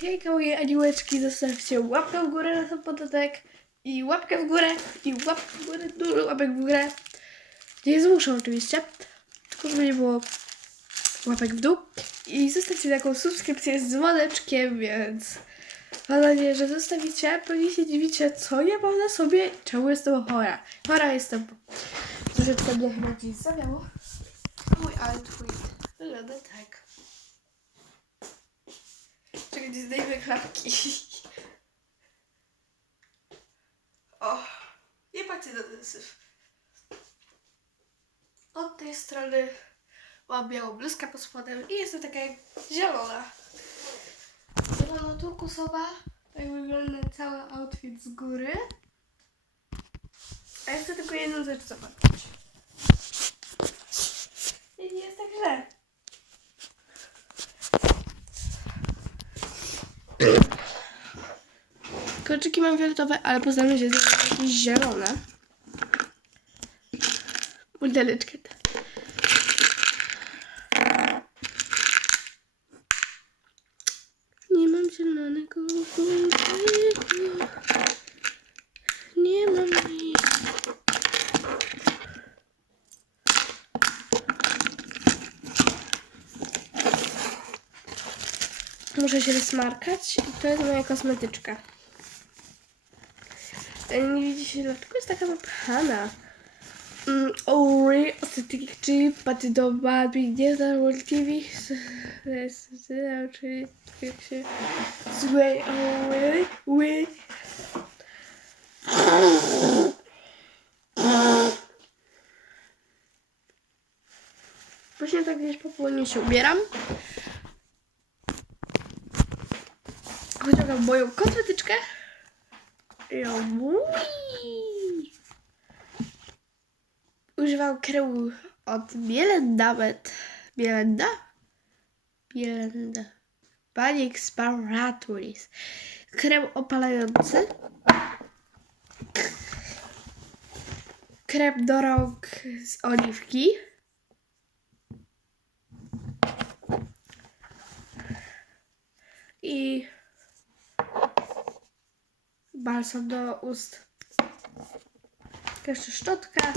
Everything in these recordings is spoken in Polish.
Hejka moje aniołeczki, zostawcie łapkę w górę na ten podatek i łapkę w górę i łapkę w górę, dużo łapek w górę. Nie zmuszę oczywiście, tylko żeby nie było łapek w dół. I zostawcie taką subskrypcję z dzwoneczkiem, więc mam nadzieję, że zostawicie. Pewnie się dziwicie, co ja mam na sobie, czemu jestem chora. Chora jestem. Troszeczkę mnie chyba dziś zawiało. Mój outfit wygląda tak. Czekajcie, zdejmę klapki. O, nie patrzcie na ten syf. Od tej strony mam białą bluzkę pod spodem i jest to taka zielona. Zielona turkusowa. Tak wygląda cały outfit z góry. A chcę tylko jedną rzecz zobaczyć. I nie jest tak źle. Kolczyki mam fioletowe, ale poznamy się jakieś zielone. Buteleczkę. Nie mam zielonego kolczyku. Nie mam nic. Muszę się rozmarkać i to jest moja kosmetyczka. E, Nie widzicie, dlaczego jest taka zapchana. Mm, Ori, ostatnik czy paty do babi, nie znam World TV. Czyli jak się złej, ori. Właśnie tak gdzieś po południu się ubieram. Wyciągam moją kosmetyczkę. I. Używam kremu od Bielenda Met. Bielenda? Bielenda. Panic Sparatories. Krem opalający. Krem do rąk z oliwki. I balsam do ust. Jeszcze szczotka.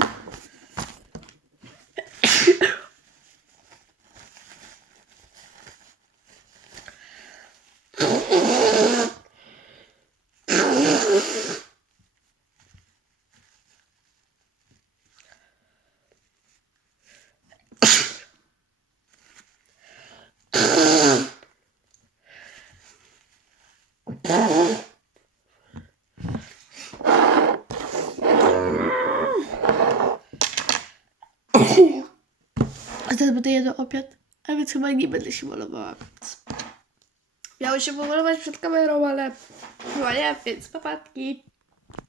A teraz będę jadła obiad, a więc chyba nie będę się malowała. Miało się pomalować przed kamerą, ale chyba nie, więc papatki.